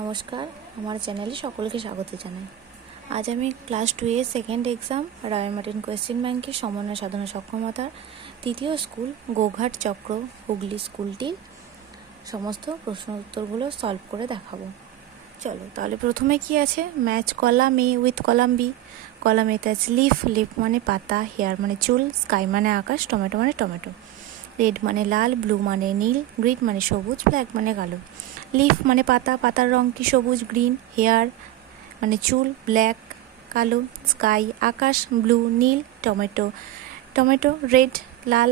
নমস্কার, আমার চ্যানেলে সকলকে স্বাগত জানাই। আজ আমি class two second exam Royal Martin question ব্যাংকের সমন্বয় সাধনা সক্ষমতার তৃতীয় স্কুল গোঘাট চক্র, হুগলি স্কুলটির সমস্ত প্রশ্ন উত্তরগুলো সলভ করে দেখাবো। চলো, তাহলে প্রথমে কি আছে? Match column A with column B column এতে আছে লিফ লিফ মানে পাতা হেয়ার মানে চুল স্কাই মানে আকাশ টমেটো মানে টমেটো রেড মানে লাল ব্লু মানে নীল গ্রিন মানে সবুজ ব্ল্যাক মানে কালো। লিফ মানে পাতা, পাতার রং কি সবুজ গ্রিন হেয়ার মানে চুল ব্ল্যাক কালো স্কাই আকাশ ব্লু নীল টমেটো টমেটো রেড লাল।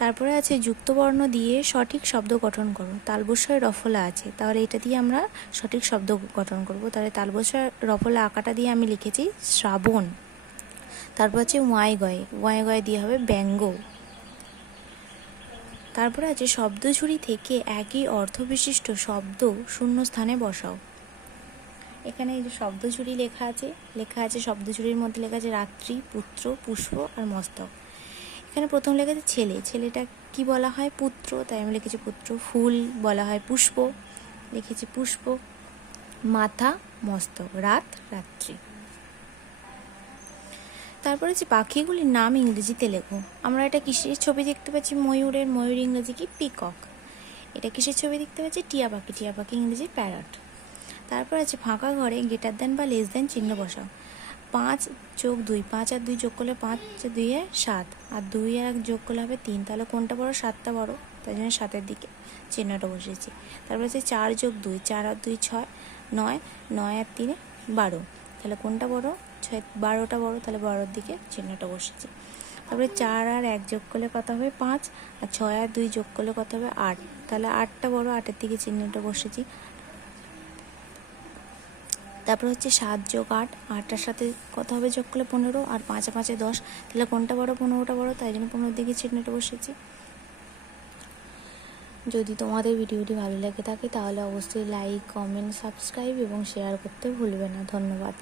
তারপরে আছে যুক্তবর্ণ দিয়ে সঠিক শব্দ গঠন করো। তালবস্যয় রফলা আছে। তাহলে এটা দিয়ে আমরা সঠিক শব্দ গঠন করব। তাহলে তালবস্যয় রফলা আঁকাটা দিয়ে আমি লিখেছি শ্রাবণ। তারপর আছে ওয়াই গয় ওয়াই গয় দিয়ে হবে ব্যঙ্গ। তারপরে আছে শব্দঝুড়ি থেকে একই অর্থবিশিষ্ট শব্দ শূন্য স্থানে বসাও। এখানে এই যে শব্দঝুড়ি লেখা আছে লেখা আছে শব্দঝুড়ির মধ্যে লেখা আছে রাত্রি, পুত্র, পুষ্প আর মস্তক। এখানে প্রথম লেখা আছে ছেলে। ছেলেটা কি বলা হয়? পুত্র, তাই আমি লিখেছি পুত্র। ফুল বলা হয় পুষ্প, লিখেছি পুষ্প, মাথা, মস্তক, রাত, রাত্রি। তারপরে যে পাখিগুলির নাম ইংরেজিতে লেখো। আমরা এটা কিসের ছবি দেখতে পাচ্ছি? ময়ূরের, ময়ূর ইংরেজি কি? পিকক। এটা কিসের ছবি দেখতে পাচ্ছি? টিয়া পাখি টিয়া পাখি ইংরেজি প্যারট। তারপর আছে ফাঁকা ঘরে গেটার দেন বা লেস দেন চিহ্ন বসাও। পাঁচ যোগ দুই, পাঁচ আর দুই যোগ করলে পাঁচ দুইয়ে সাত। আর দুই এক যোগ করলে হবে তিন। তাহলে কোনটা বড়? সাতটা বড়। তাই জন্য সাতের দিকে চিহ্নটা বসেছি তারপর আছে চার যোগ দুই, চার আর দুই ছয়, নয় নয় আর তিনে বারো। তাহলে কোনটা বড়? ছয়, বারোটা বড়, তাহলে বারোর দিকে চিহ্নটা বসেছে। তারপরে চার আর এক যোগ করলে কত হবে? পাঁচ। আর ছয় আর দুই যোগ করলে কত হবে? আট। তাহলে আটটা বড়, আটের দিকে চিহ্নটা বসেছি। তারপর হচ্ছে সাত যোগ আট। আটটার সাথে কত হবে? যোগ করলে পনেরো। আর পাঁচে পাঁচে দশ। তাহলে কোনটা বড়? পনেরোটা বড়। তাই জন্য পনেরোর দিকে চিহ্নটা বসেছি। যদি তোমাদের ভিডিওটি ভালো লেগে থাকে তাহলে অবশ্যই লাইক কমেন্ট সাবস্ক্রাইব এবং শেয়ার করতে ভুলবে না। ধন্যবাদ।